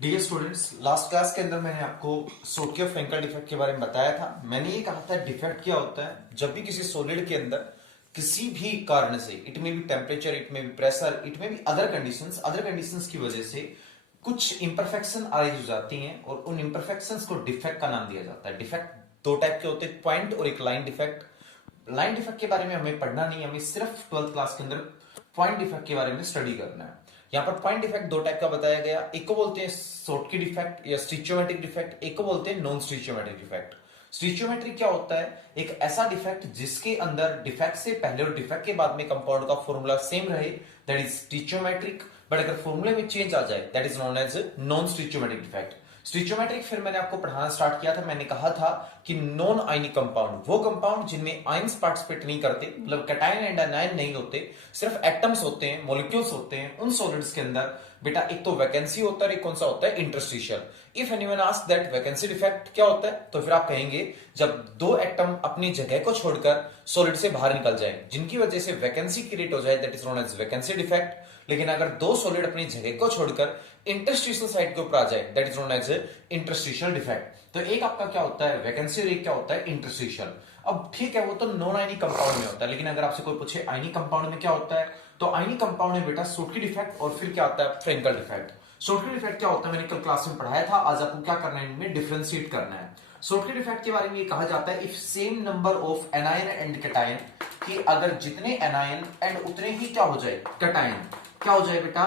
Dear students, last class के अंदर मैंने आपको सोडियम फ्रेंकल डिफेक्ट के बारे में बताया था। मैंने ये कहा था डिफेक्ट क्या होता है जब भी किसी सॉलिड के अंदर किसी भी कारण से, इट में भी टेम्परेचर, इट में भी प्रेशर, इट में भी अदर कंडीशंस की वजह से कुछ इंपरफेक्शन अराइज हो जाती हैं और उन इंपरफेक्शंस को डिफेक्ट का नाम दिया जाता है। डिफेक्ट दो टाइप के होते हैं, पॉइंट और एक लाइन डिफेक्ट। लाइन डिफेक्ट के बारे में हमें पढ़ना नहीं, हमें सिर्फ 12th क्लास के अंदर पॉइंट डिफेक्ट के बारे में स्टडी करना है। यहाँ पर पॉइंट डिफेक्ट दो टाइप का बताया गया, एक को बोलते हैं शॉर्टकी डिफेक्ट या स्टिचियोमेट्रिक डिफेक्ट, एक को बोलते हैं नॉन स्टिचियोमेट्रिक डिफेक्ट। स्टिचियोमेट्रिक क्या होता है? एक ऐसा डिफेक्ट जिसके अंदर डिफेक्ट से पहले और डिफेक्ट के बाद में कंपाउंड का फॉर्मूला सेम रहे, दैट इज स्टिचियोमेट्रिक। बट अगर फॉर्मूले में चेंज आ जाए, that is known as non stoichiometric defect. Stoichiometric फिर मैंने आपको पढ़ाना स्टार्ट किया था, मैंने कहा था कि नॉन आयनिक कंपाउंड, वो कंपाउंड जिनमें आयंस पार्टिसिपेट नहीं करते, मतलब कैटायन एंड एनायन नहीं होते, सिर्फ एटम्स होते हैं, मॉलिक्यूल्स होते हैं, उन सॉलिड्स के अंदर बेटा एक तो वैकेंसी होता है, एक कौन सा होता है? Interstitial. If anyone ask that vacancy defect क्या होता है, तो फिर आप कहेंगे जब दो एटम अपनी जगह को छोड़कर सॉलिड से बाहर निकल जाए, जिनकी वजह से वैकेंसी क्रिएट हो जाए, that is known as vacancy defect. लेकिन अगर दो सॉलिड अपनी जगह को छोड़कर इंटरस्टिशियल साइड के ऊपर आ जाए, that is known as interstitial defect. तो एक आपका क्या होता है? वैकेंसी, और एक क्या होता है? इंटरस्टिशियल। अब ठीक है, वो तो नॉन आयनिक कंपाउंड में होता है, लेकिन अगर आपसे कोई पूछे आयनिक कंपाउंड में क्या होता है, तो आयनिक कंपाउंड में बेटा सोटकी डिफेक्ट और फिर क्या होता है? Frenkel defect. सोटकी डिफेक्ट क्या होता है मैंने कल क्लास में पढ़ाया था, आज आपको क्या करना है, इनमें डिफरेंशिएट करना है। सोटकी डिफेक्ट के बारे में ये कहा जाता है, if same number of anion and cation, कि अगर जितने एनायन एंड उतने ही क्या हो जाए? कैटायन। क्या हो जाए बेटा?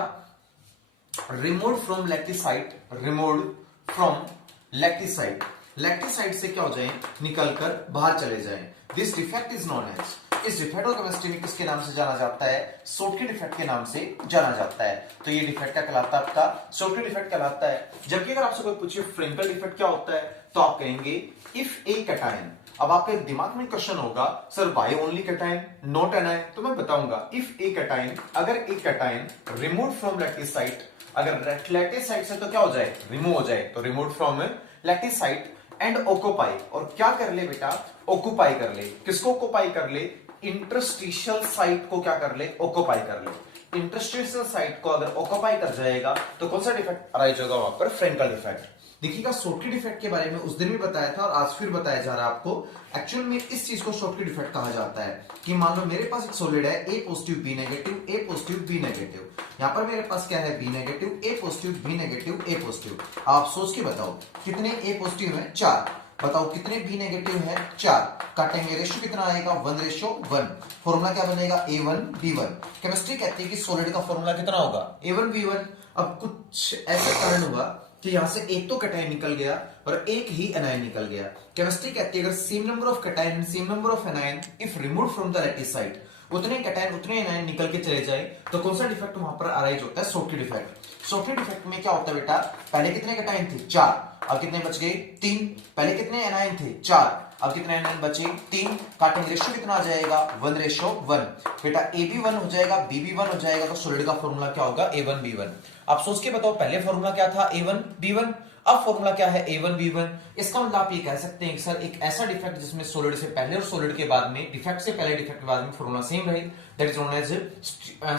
Remove from lattice site, remove from lattice site, lattice site से क्या हो जाए? निकलकर बाहर चले जाएं। This defect is known as, इस डिफेक्ट को केमिस्ट्री में किसके नाम से जाना जाता है? सोटकी डिफेक्ट के नाम से जाना जाता है। तो ये डिफेक्ट क्या कहलाता है? आपका सोटकी डिफेक्ट कहलाता है। जबकि अगर आपसे कोई पूछे फ्रेंकल डिफेक्ट क्या होता है, तो आप कहेंगे इफ ए कैटायन। अब आपके दिमाग में क्वेश्चन होगा, sir why only cation not anion? तो मैं बताऊंगा, इफ ए कैटायन, अगर एक cation remove from lattice site, अगर लैक्टिक साइट से तो क्या हो जाए? रिमूव हो जाए, तो remove from lattice site and occupy, और क्या कर ले बेटा? ऑक्यूपाई कर ले। किसको ऑक्यूपाई कर ले? इंटरस्टिशियल साइट को क्या कर ले? ऑक्यूपाई कर ले। इंटरस्टिशियल साइट को अगर ऑक्यूपाई कर जाएगा तो कौन सा डिफेक्ट अराइज होगा वहां पर? Frenkel defect. देखिएगा, शॉर्टकी डिफेक्ट के बारे में उस दिन भी बताया था और आज फिर बताया जा रहा है आपको। एक्चुअल में इस चीज को शॉर्टकी डिफेक्ट कहा जाता है कि मान लो मेरे पास एक सॉलिड है, ए पॉजिटिव बी नेगेटिव, ए पॉजिटिव बी नेगेटिव। यहां पर मेरे पास क्या है? बी नेगेटिव, ए पॉजिटिव बी नेगेटिव ए पॉजिटिव। आप सोच के बताओ कितने ए पॉजिटिव है? 4। बताओ कितने बी नेगेटिव है? 4। काटेंगे, रेशियो कितना आएगा? 1:1। फॉर्मूला क्या बनेगा? A1B1। केमिस्ट्री कहती है कि सॉलिड का फॉर्मूला कितना होगा? A1B1। अब कुछ ऐसा कारण हुआ कि यहां से एक तो कैटायन निकल गया और एक ही एनायन निकल गया। केमिस्ट्री कहती है अगर same number of cation, same number of anion if remove from the lattice site, उतने कैटायन उतने एनायन निकल के चले जाए, तो कौन सा डिफेक्ट वहां पर अराइज होता है? Schottky defect. शॉर्टकी डिफेक्ट में क्या होता है बेटा? पहले कितने कैटायन थे? 4। अब कितने बच गए? 3। पहले कितने एनायन थे? 4। अब कितने एनायन बचे? 3। काटेंगे, रेशियो कितना आ जाएगा? 1:1। बेटा AB1 हो जाएगा, BB1 हो जाएगा, तो सॉलिड का फॉर्मूला क्या होगा? A1B1। आप सोच के बताओ, पहले फॉर्मूला क्या था? A1B1, अब फॉर्मूला क्या है? A1B1। इसका मतलब आप ये कह सकते हैं कि सर एक ऐसा डिफेक्ट जिसमें सॉलिड से पहले और सॉलिड के बाद में, डिफेक्ट से पहले डिफेक्ट के बाद में फॉर्मूला सेम रहे, that is known as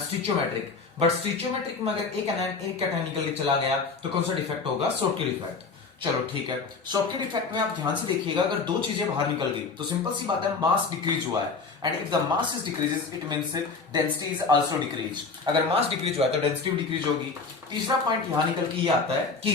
stoichiometric. But stoichiometric में अगर एक एनायन एक कैटायन निकल के चला गया तो कौन सा डिफेक्ट होगा? Schottky defect. चलो ठीक है, शॉर्टकी डिफेक्ट में आप ध्यान से देखिएगा, अगर दो चीजें बाहर निकल गई तो सिंपल सी बात है, मास डिक्रीज हुआ है, and if the mass is decreases it means density is also decrease. अगर मास डिक्रीज हुआ है तो डेंसिटी भी डिक्रीज होगी। तीसरा पॉइंट यहां निकल के ये आता है कि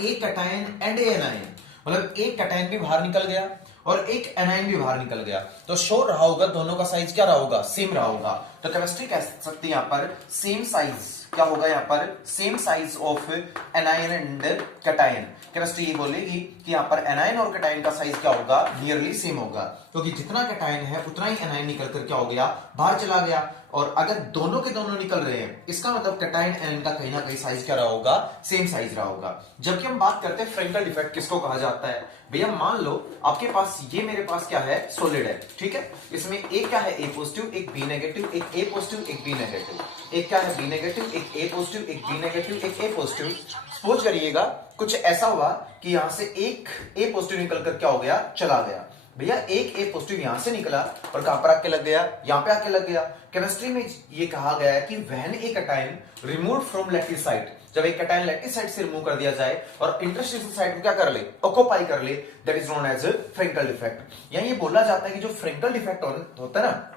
ए कैटायन एंड ए एनायन, मतलब एक कैटायन भी बाहर निकल गया और एक एनायन भी बाहर निकल गया, तो श्योर रहा होगा दोनों का साइज क्या रहा होगा? सेम रहा होगा। तो केमिस्ट्री कह सकती है यहां पर सेम साइज, क्या होगा यहां पर? Same size of anion and cation. Chemistry ये बोलेगी कि यहां पर एनायन और कैटायन का साइज क्या होगा? नियरली सेम होगा, क्योंकि जितना कैटायन है उतना ही एनायन निकलकर क्या हो गया? बाहर चला गया। और अगर दोनों के दोनों निकल रहे हैं, इसका मतलब कैटायन एनायन का कहीं ना कहीं साइज क्या रहा होगा? सेम साइज रहा होगा। जबकि हम बात करते हैं फ्रेंकल डिफेक्ट, किसको कहा जाता है? भैया मान लो आपके पास, ये मेरे पास क्या है? सॉलिड है, ठीक है। इसमें एक क्या है? ए पॉजिटिव, एक बी नेगेटिव, एक ए पॉजिटिव, एक बी नेगेटिव। एक क्या है? बी नेगेटिव, एक ए पॉजिटिव, एक बी नेगेटिव, एक ए पॉजिटिव। सपोज करिएगा कुछ ऐसा हुआ कि यहां से एक ए पॉजिटिव निकलकर क्या हो गया? चला गया। भैया एक ए पॉजिटिव यहां से निकला और कहां पर आके लग गया, यहां पे आके लग गया। केमिस्ट्री में ये कहा गया है कि when A cation removed from lattice site, जब एक कैटायन लैटिस साइट से रिमूव कर दिया जाए और इंटरस्टिशियल साइट में क्या कर ले, ऑक्यूपाई कर ले, that is known as Frenkel defect. यहां ये बोला जाता है कि जो फ्रेंकल डिफेक्ट होता है ना,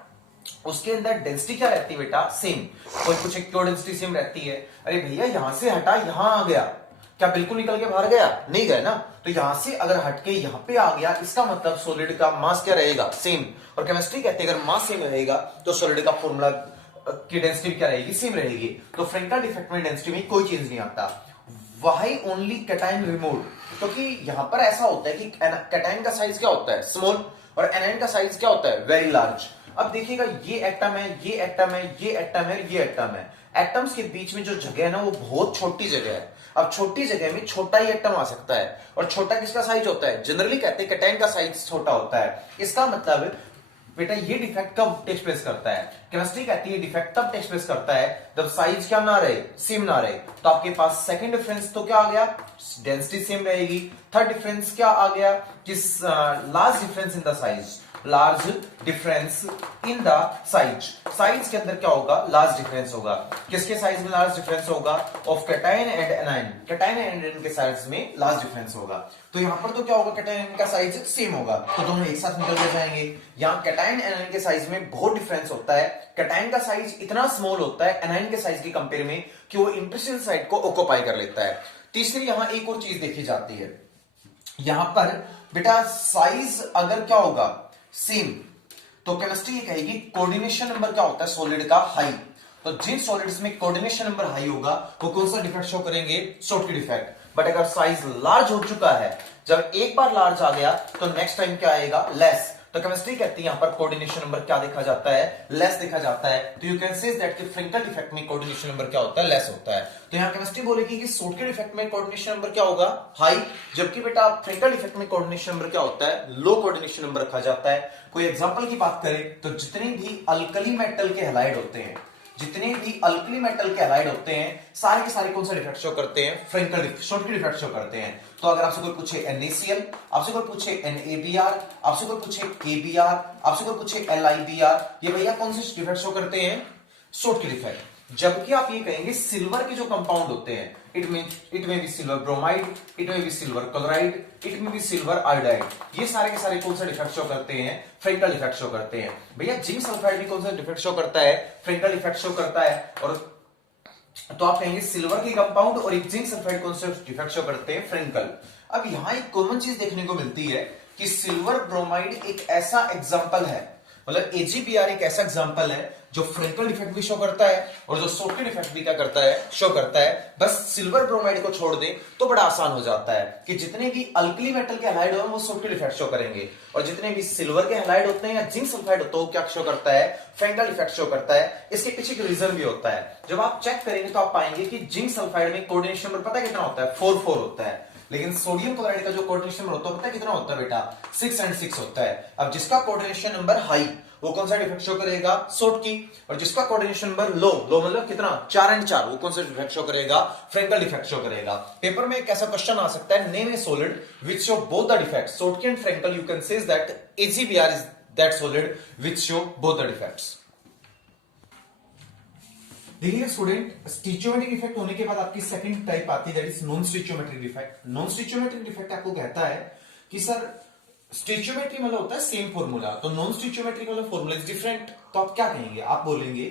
उसके अंदर डेंसिटी क्या रहती है बेटा, सेम। कोई कुछ एक क्यों डेंसिटी सेम रहती है, अरे भैया यहां से हटा यहां आ गया, क्या बिल्कुल निकल के बाहर गया, नहीं गया ना, तो यहां से अगर हटके यहां पे आ गया, इसका मतलब सॉलिड का मास क्या रहेगा, सेम। और केमिस्ट्री कहते हैं अगर मास सेम रहेगा तो सॉलिड का फॉर्मूला की डेंसिटी क्या रहेगी, सेम रहेगी। तो फ्रेंकल डिफेक्ट में डेंसिटी में कोई चेंज नहीं आता। वाई ओनली कैटायन रिमूव, क्योंकि यहां पर ऐसा होता है कि कैटायन का साइज क्या होता है, स्मॉल, और एनायन का साइज क्या होता है, वेरी लार्ज। अब देखिएगा ये एटम है, ये एटम है, ये एटम है, ये एटम है, एटम्स के बीच में जो जगह है ना वो बहुत छोटी जगह है। अब छोटी जगह में छोटा ही एटम आ सकता है, और छोटा किसका साइज होता है, जनरली कहते हैं कैटायन का साइज छोटा होता है। इसका मतलब बेटा ये डिफेक्ट कब टेक प्लेस करता है, केमिस्ट्री कहती है डिफेक्ट तब टेक प्लेस करता है जब साइज क्या ना रहे, सेम ना रहे। तो आपके पास सेकंड डिफरेंस तो क्या आ गया, डेंसिटी सेम रहेगी। थर्ड डिफरेंस क्या आ गया, कि large difference in the size, large difference in the size. Size के अंदर क्या होगा, लार्ज डिफरेंस होगा। किसके साइज में लार्ज डिफरेंस होगा, of cation and anion, cation and anion के साइज में लार्ज डिफरेंस होगा। तो यहां पर तो क्या होगा, कैटायन का साइज सेम होगा, तो दोनों एक साथ निकल जाएंगे। यहां कैटायन एनायन के साइज में बहुत डिफरेंस होता है, कैटायन का साइज इतना स्मॉल होता है एनायन के साइज के कंपेयर में कि वो इंटरस्टिशियल साइट को ऑक्यूपाई कर लेता है। तीसरी यहां एक और चीज देखी जाती है, यहां पर बेटा साइज अगर क्या होगा, सेम, तो केमिस्ट्री ये कहेगी कोऑर्डिनेशन नंबर क्या होता है सॉलिड का, हाई। तो जिन सॉलिड्स में कोऑर्डिनेशन नंबर हाई होगा वो कौन सा डिफेक्ट शो करेंगे, शॉर्टकी डिफेक्ट। बट अगर साइज लार्ज हो चुका है, जब एक बार लार्ज आ गया तो नेक्स्ट टाइम क्या आएगा, लेस। तो केमिस्ट्री कहती है यहां पर कोऑर्डिनेशन नंबर क्या देखा जाता है, लेस देखा जाता है। तो यू कैन से दैट कि फ्रेंकल डिफेक्ट में कोऑर्डिनेशन नंबर क्या होता है, लेस होता है। तो यहां केमिस्ट्री बोलेगी कि शॉर्टकी डिफेक्ट में कोऑर्डिनेशन नंबर क्या होगा, हाई, जबकि बेटा फ्रेंकल डिफेक्ट में कोऑर्डिनेशन नंबर क्या होता है, लो कोऑर्डिनेशन नंबर रखा जाता है। कोई एग्जांपल की बात करें तो जितने भी अल्कली मेटल के हैलाइड होते हैं, जितने भी अल्कली मेटल के हैलाइड होते हैं, सारे के सारे कौन सा डिफेक्ट शो करते हैं, फ्रेंकल शॉर्टकी डिफेक्ट शो करते हैं। तो अगर आपसे कोई पूछे NaCl, आपसे कोई पूछे NaBr, आपसे कोई पूछे KBr, आपसे कोई पूछे LiBr, ये भैया कौन से डिफेक्ट शो करते हैं, शॉर्टकी डिफेक्ट। जबकि आप ये कहेंगे सिल्वर के जो कंपाउंड होते हैं, इट में बी सिल्वर ब्रोमाइड, इट में बी सिल्वर क्लोराइड, इट में बी सिल्वर आयोडाइड, ये सारे के सारे कौन सा डिफेक्ट शो करते हैं, फ्रेंकल डिफेक्ट शो करते हैं। भैया जिंक सल्फाइड भी कौन सा डिफेक्ट शो करता है, फ्रेंकल डिफेक्ट शो करता है। और तो आप कहेंगे सिल्वर के कंपाउंड और एक जिंक सल्फाइड कौन से डिफेक्ट शो करते हैं, फ्रेंकल। अब यहां एक कॉमन चीज देखने को मिलती है कि सिल्वर ब्रोमाइड एक ऐसा एग्जांपल है, मतलब AgBr एक ऐसा एग्जांपल है जो फ्रेंकल डिफेक्ट भी शो करता है और जो शॉर्टकी डिफेक्ट भी क्या करता है, शो करता है। बस सिल्वर ब्रोमाइड को छोड़ दें तो बड़ा आसान हो जाता है कि जितने भी अल्कली मेटल के हैलाइड हो वो शॉर्टकी डिफेक्ट शो करेंगे, और जितने भी सिल्वर के हैलाइड होते हैं या जिंक सल्फाइड होता है वो क्या शो करता है, फ्रेंकल डिफेक्ट शो करता है। इसके पीछे एक रीजन भी होता है, जब आप चेक करेंगे तो आप पाएंगे कि जिंक सल्फाइड में कोऑर्डिनेशन नंबर पता है कितना होता है, 4 होता है, लेकिन सोडियम क्लोराइड का जो कोऑर्डिनेशन नंबर होता है पता है कितना होता है बेटा, 6 और 6 होता है। अब जिसका कोऑर्डिनेशन नंबर हाई वो कौन सा डिफेक्ट शो करेगा, शॉर्टकी, और जिसका कोऑर्डिनेशन नंबर लो, लो मतलब कितना, 4 और 4, वो कौन सा डिफेक्ट शो करेगा, फ्रेंकल डिफेक्ट शो करेगा। पेपर में एक ऐसा क्वेश्चन आ सकता है, name a solid which show both the defects, Schottky and Frenkel, you can say that AgBr is that solid which show both the defects. देखिए student, stoichiometric defect होने के बाद आपकी सेकंड टाइप आती है, that is non stoichiometric defect. Non stoichiometric defect आपको कहता है कि सर स्टिचियोमेट्री मतलब होता है सेम फॉर्मूला, तो नॉन स्टिचियोमेट्रिक मतलब फॉर्मूला इज डिफरेंट। तो आप क्या कहेंगे, आप बोलेंगे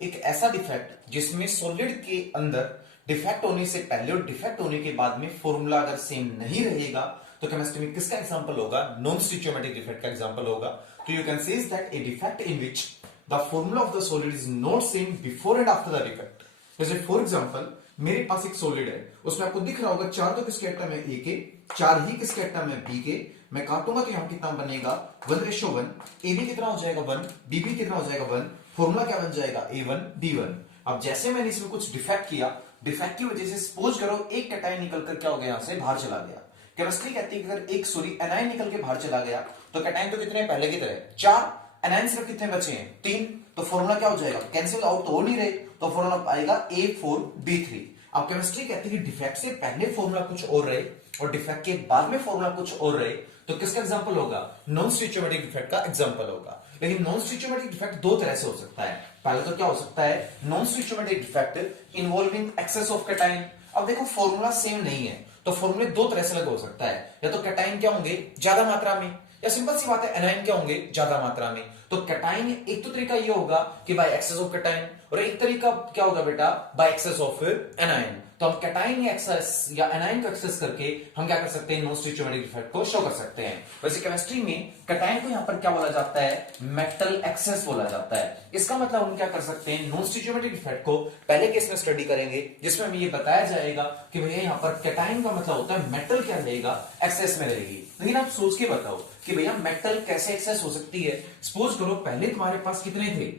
एक ऐसा डिफेक्ट जिसमें सॉलिड के अंदर डिफेक्ट होने से पहले और डिफेक्ट होने के बाद में फॉर्मूला अगर सेम नहीं रहेगा तो केमिस्ट्री में किसका एग्जांपल होगा, नॉन स्टिचियोमेट्रिक डिफेक्ट का एग्जांपल होगा। तो you can say that A defect in which the formula of the solid is not same before and after the defect. जैसे फॉर एग्जांपल मेरे पास एक सॉलिड है, उसमें आपको दिख रहा होगा 4 तो किसके एटम है A के, 4 ही किसके एटम है B के। मैं काटूंगा तो यहां कितना बनेगा 1:1, AB कितना हो जाएगा 1, BB कितना हो जाएगा 1, फॉर्मूला क्या बन जाएगा A1 B1। अब जैसे मैंने इसमें कुछ डिफेक्ट किया, डिफेक्ट की वजह से सपोज करो एक कैटायन निकल कर क्या हो गया, यहां से बाहर चला गया। केमिस्ट्री कहती है कि अगर एक एनायन निकल के बाहर चला गया तो कैटायन तो कितने पहले की तरह 4, एनायन सिर्फ कितने बचे हैं 3, तो फॉर्मूला क्या हो जाएगा, कैंसिल आउट तो हो नहीं रहे, तो फॉर्मूला आएगा A4B3। अब केमिस्ट्री कहती है कि डिफेक्ट से पहले फॉर्मूला कुछ और रहे और डिफेक्ट के बाद में फॉर्मूला कुछ और रहे तो किसका एग्जांपल होगा? नॉन स्टिचियोमेट्रिक डिफेक्ट का एग्जांपल होगा। लेकिन नॉन स्टिचियोमेट्रिक डिफेक्ट दो तरह से हो सकता है। पहले तो क्या हो सकता है? Non stoichiometric defect involving excess of cation. अब देखो फॉर्मूला सेम नहीं है तो फॉर्मूले दो तरह से अलग हो सकता है। या तो कैटाइन क्या होंगे? ज्यादा मात्रा में, या सिंपल सी बात है एनाइन क्या होंगे? ज्यादा मात्रा में। तो कैटाइन एक तो तरीका ये होगा कि बाय एक्सेस ऑफ कैटाइन, और एक तरीका क्या होगा बेटा? Bye access of anion. तो हम कैटाइन या एक्सेस या एनाइन को एक्सेस करके हम क्या कर सकते हैं? नॉन स्टिचियोमेट्रिक डिफेक्ट को शो कर सकते हैं। वैसे केमिस्ट्री में कैटाइन को यहां पर क्या बोला जाता है? मेटल एक्सेस बोला जाता है। इसका मतलब हम क्या कर सकते हैं? नॉन स्टिचियोमेट्रिक डिफेक्ट को पहले केस में स्टडी करेंगे जिसमें हमें ये बताया जाएगा कि भैया यहां पर कैटाइन का मतलब होता है मेटल क्या रहेगा? एक्सेस में रहेगी। लेकिन आप सोच के बताओ कि भैया मेटल कैसे एक्सेस हो सकती है? सपोज करो पहले तुम्हारे पास कितने थे?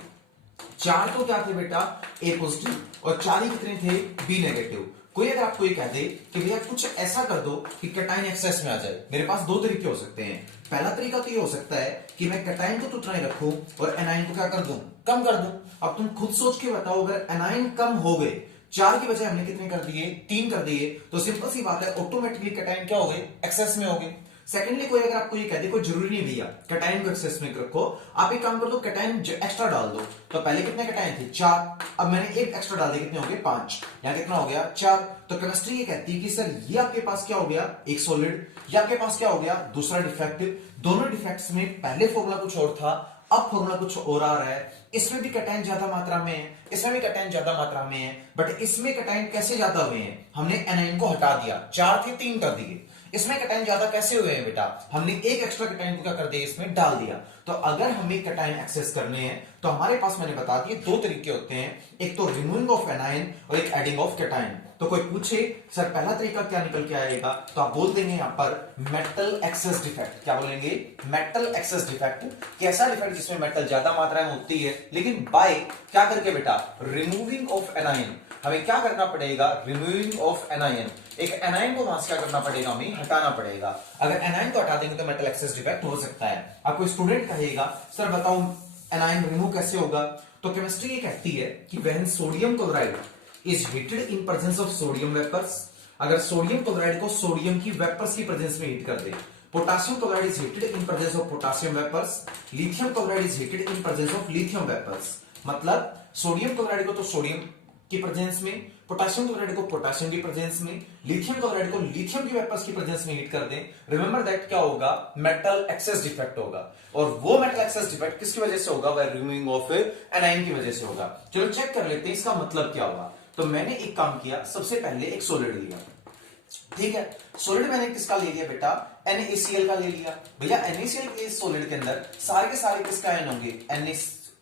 चार तो क्या थे बेटा? ए पॉजिटिव, और चार ही कितने थे? B negative. कोई अगर आपको ये कह दे कि भैया कुछ ऐसा कर दो कि कैटाइन एक्सेस में आ जाए, मेरे पास दो तरीके हो सकते हैं। पहला तरीका तो ये हो सकता है कि मैं कैटाइन को तो उतना ही रखूं और एनाइन को क्या कर दूं? कम कर दूं। अब तुम खुद सोच के बताओ, अगर एनाइन कम हो गए, चार की बजाय हमने कितने कर दिए? तीन कर दिए, तो सिंपल सी बात है ऑटोमेटिकली कैटाइन क्या हो गए? एक्सेस में हो गए। सेकेंडली कोई अगर आपको ये कह दे कोई जरूरी नहीं भैया कैटाइन को एक्सेस में रखो, आप एक काम कर दो कैटाइन एक्स्ट्रा डाल दो। तो पहले कितने कैटाइन थे? चार, अब मैंने एक एक्स्ट्रा डाल दिया, कितने हो गए? पांच। यहां कितना हो गया? चार। तो केमिस्ट्री ये कहती है कि सर ये आपके पास क्या हो गया? एक सॉलिड। ये आपके पास क्या हो गया? दूसरा डिफेक्टिव। दोनों डिफेक्ट्स में पहले फॉर्मूला कुछ और था, अब फॉर्मूला कुछ और आ रहा है। इसमें भी कैटाइन ज्यादा मात्रा में है, इसमें भी कैटाइन ज्यादा मात्रा में है, बट इसमें कैटाइन कैसे ज्यादा हुए हैं? हमने एनाइन को हटा दिया, चार थे तीन कर दिए। इसमें कैटाइन ज्यादा कैसे हुए हैं बेटा? हमने एक एक्स्ट्रा कैटाइन को क्या कर दिया? इसमें डाल दिया। तो अगर हमें कैटाइन एक्सेस करने हैं तो हमारे पास मैंने बता दिए दो तरीके होते हैं, एक तो रिमूविंग ऑफ एनाइन और एक एडिंग ऑफ कैटाइन। तो कोई पूछे सर पहला तरीका क्या निकल के आएगा, तो आप बोल देंगे यहां पर मेटल एक्सेस डिफेक्ट। क्या बोलेंगे? Metal access defect. कैसा डिफेक्ट? जिसमें मेटल ज्यादा मात्रा में होती है, लेकिन बाय क्या करके बेटा? Removing of anion. हमें क्या करना पड़ेगा? Removing of anion. एक एनाइन को वहां से क्या करना पड़ेगा? हमें हटाना पड़ेगा। अगर एनाइन को हटा देंगे तो मेटल एक्सेस डिफेक्ट हो सकता है। आपको स्टूडेंट कहेगा सर बताओ एनाइन रिमूव कैसे होगा? तो केमिस्ट्री ये कहती है कि when sodium chloride is heated in presence of sodium vapours, अगर सोडियम क्लोराइड को सोडियम की वेपर्स की प्रेजेंस में हीट कर दे, potassium chloride is heated in presence of potassium vapours, lithium chloride is heated in presence of lithium vapours. मतलब sodium chloride को तो सोडियम की प्रेजेंस में, पोटेशियम क्लोराइड को पोटेशियम की प्रेजेंस में, लिथियम क्लोराइड को लिथियम की वेपर्स की प्रेजेंस में हीट कर दें, रिमेंबर दैट क्या होगा? मेटल एक्सेस डिफेक्ट होगा। और वो मेटल एक्सेस डिफेक्ट किसकी वजह से होगा? बाय रिमूविंग ऑफ एनाइन की वजह से होगा। चलो चेक कर लेते हैं इसका मतलब क्या होगा। तो मैंने एक काम किया, सबसे पहले एक सॉलिड लिया, ठीक है। सॉलिड मैंने किसका ले लिया बेटा? NaCl का ले लिया। भैया NaCl के सॉलिड के अंदर सारे के सारे किसका आयन होंगे? Na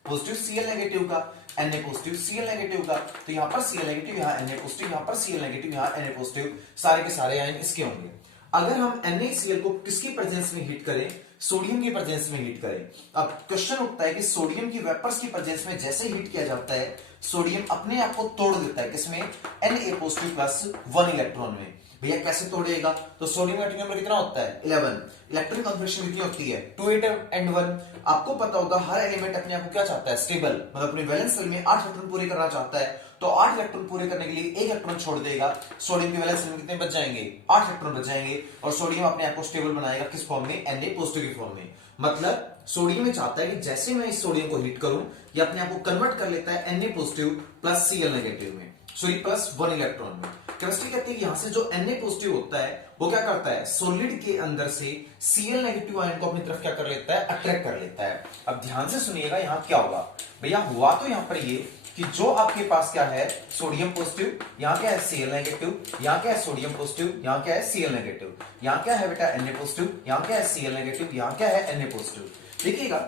पॉजिटिव Cl नेगेटिव का, Na पॉजिटिव Cl नेगेटिव का। तो यहां पर Cl नेगेटिव, यहां Na पॉजिटिव, यहां पर Cl नेगेटिव, यहां Na पॉजिटिव, सारे के सारे आयन इसके होंगे। अगर हम NaCl को किसकी प्रेजेंस में हीट करें? सोडियम की प्रेजेंस में हीट करें। अब क्वेश्चन उठता है कि सोडियम की वेपर्स की प्रेजेंस में जैसे हीट किया जाता है, सोडियम अपने आप को तोड़ देता है किसमें? Na पॉजिटिव प्लस 1 इलेक्ट्रॉन में। भैया कैसे तोड़ेगा? तो सोडियम का एटॉमिक नंबर कितना होता है? 11। इलेक्ट्रॉन कॉन्फिगरेशन कितनी होती है? 2 8 and 1। आपको पता होगा हर एलिमेंट अपने आप को क्या चाहता है? स्टेबल, मतलब अपने वैलेंस शेल में 8 इलेक्ट्रॉन पूरे करना चाहता है। तो 8 इलेक्ट्रॉन पूरे करने के लिए एक इलेक्ट्रॉन छोड़ देगा। सोडियम के वैलेंस शेल में कितने बच जाएंगे? 8 इलेक्ट्रॉन बच जाएंगे। और सोडियम अपने आप को स्टेबल बनाएगा किस फॉर्म में? Na पॉजिटिव की फॉर्म में। मतलब सोडियम में चाहता है कि जैसे मैं इस सोडियम को हीट करूं, ये अपने आप को कन्वर्ट कर लेता है Na positive plus Cl negative में, सॉरी प्लस 1 इलेक्ट्रॉन में। केमिस्ट्री कहती है कि यहां से जो Na पॉजिटिव होता है वो क्या करता है? सॉलिड के अंदर से Cl नेगेटिव आयन को अपनी तरफ क्या कर लेता है? अट्रैक्ट कर लेता है। अब ध्यान से सुनिएगा यहां क्या होगा। भैया हुआ तो यहां पर ये कि जो आपके पास क्या है? सोडियम पॉजिटिव, यहां क्या है? Cl नेगेटिव, यहां क्या है? सोडियम पॉजिटिव, यहां क्या है? Cl नेगेटिव, यहां क्या है बेटा? Na पॉजिटिव, यहां क्या है? Cl नेगेटिव, यहां क्या है? Na positive. देखिएगा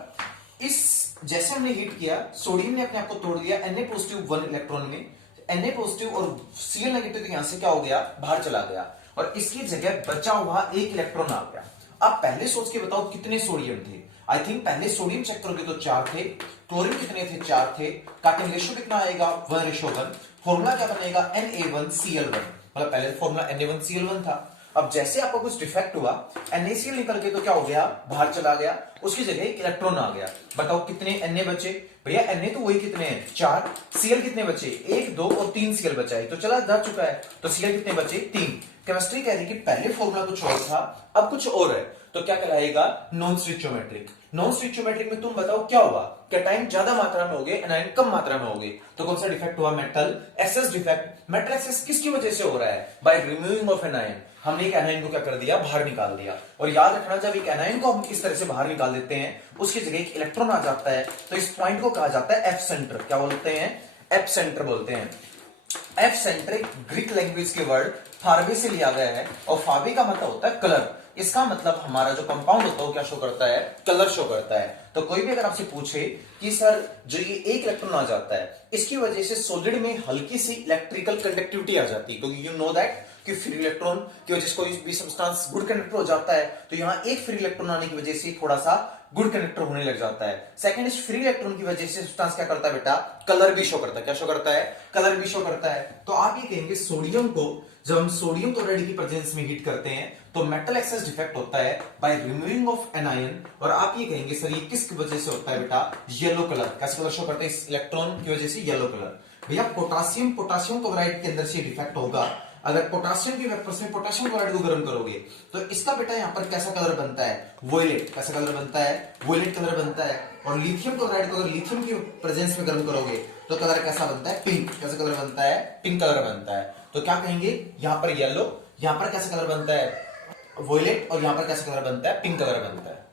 इस जैसे हमने हीट किया, सोडियम ने अपने आप को तोड़ दिया Na पॉजिटिव 1 इलेक्ट्रॉन में, Na पॉजिटिव और Cl नेगेटिव तो यहां से क्या हो गया? बाहर चला गया, और इसकी जगह बचा हुआ एक इलेक्ट्रॉन आ गया। अब पहले सोच के बताओ कितने सोडियम थे? आई थिंक पहले सोडियम चेक करोगे तो 4 थे, क्लोरीन कितने थे? 4 थे। कार्बन रेशियो कितना आएगा? 1:1। फॉर्मूला क्या बनेगा? Na1Cl1, मतलब पहले फॉर्मूला Na1Cl1 था। अब जैसे आपको कुछ डिफेक्ट हुआ, NaCl निकल के तो क्या हो गया? बाहर चला गया, उसकी जगह एक इलेक्ट्रॉन आ गया। बताओ कितने Na बचे? भैया Na तो वही कितने हैं 4, Cl कितने बचे 1 2 और 3 Cl बचा है, तो चला जा चुका है, तो Cl कितने बचे 3। केमिस्ट्री कह रही है कि पहले फॉर्मूला कुछ और था अब कुछ और है, तो क्या कहलाएगा नॉन स्टिचियोमेट्रिक। नॉन स्टिचियोमेट्रिक में तुम बताओ क्या होगा, कैटाइन ज्यादा मात्रा में हो गए एनायन कम मात्रा में हो गए, तो कौन सा डिफेक्ट हुआ metal access defect. Metal access किसकी वजह से हो रहा है, बाय रिमूविंग ऑफ एनायन, हमने एक एनायन को क्या कर दिया बाहर निकाल दिया। और याद रखना जब एक एनायन को हम इस तरह से बाहर निकाल देते हैं उसकी जगह एक इलेक्ट्रॉन आ जाता है, तो इस पॉइंट को कहा जाता है एफ सेंटर। क्या बोलते हैं एफ सेंटर बोलते हैं। एफ सेंटर एक ग्रीक लैंग्वेज के वर्ड फारबे से लिया गया है, और फाबे का मतलब होता है कलर। इसका मतलब हमारा जो कंपाउंड होता है वो क्या शो करता है कलर शो करता है। तो कोई भी अगर आपसे पूछे कि सर जो ये एक इलेक्ट्रॉन आ जाता है इसकी वजह से सॉलिड में हल्की सी इलेक्ट्रिकल कंडक्टिविटी आ जाती है, क्योंकि यू नो दैट कि फ्री इलेक्ट्रॉन की वजह से कोई भी सब्सटेंस गुड कंडक्टर हो जाता है, तो यहां एक फ्री इलेक्ट्रॉन आने की वजह से थोड़ा सा गुड कंडक्टर होने लग जाता है। सेकंड इस फ्री इलेक्ट्रॉन की वजह से सब्सटेंस क्या करता है बेटा कलर भी शो करता है। क्या शो करता है कलर भी शो करता है। तो आप ये कहेंगे सोडियम को जब हम सोडियम क्लोराइड की प्रेजेंस में हीट करते हैं तो मेटल एक्सेस डिफेक्ट होता है बाय रिमूविंग ऑफ एनायन। और आप ये कहेंगे सर ये किस वजह से होता है बेटा येलो कलर। कैसे कलर शो करता है इस इलेक्ट्रॉन की वजह से येलो कलर। भैया पोटासियम क्लोराइड के अंदर से डिफेक्ट होगा, अगर पोटासियम की वेपर्स में पोटासियम क्लोराइड को गर्म करोगे तो इसका बेटा यहां पर कैसा कलर बनता है वोयलेट। कैसा कलर बनता है वोयलेट कलर बनता है। और लिथियम क्लोराइड को अगर लिथियम की प्रेजेंस में गर्म करोगे तो कलर कैसा बनता है पिंक। कैसा कलर बनता है पिंक कलर बनता है। तो क्या कहेंगे यहां पर येलो, यहां पर कैसा कलर बनता है वोयलेट, और यहां पर कैसा कलर बनता है पिंक कलर बनता है।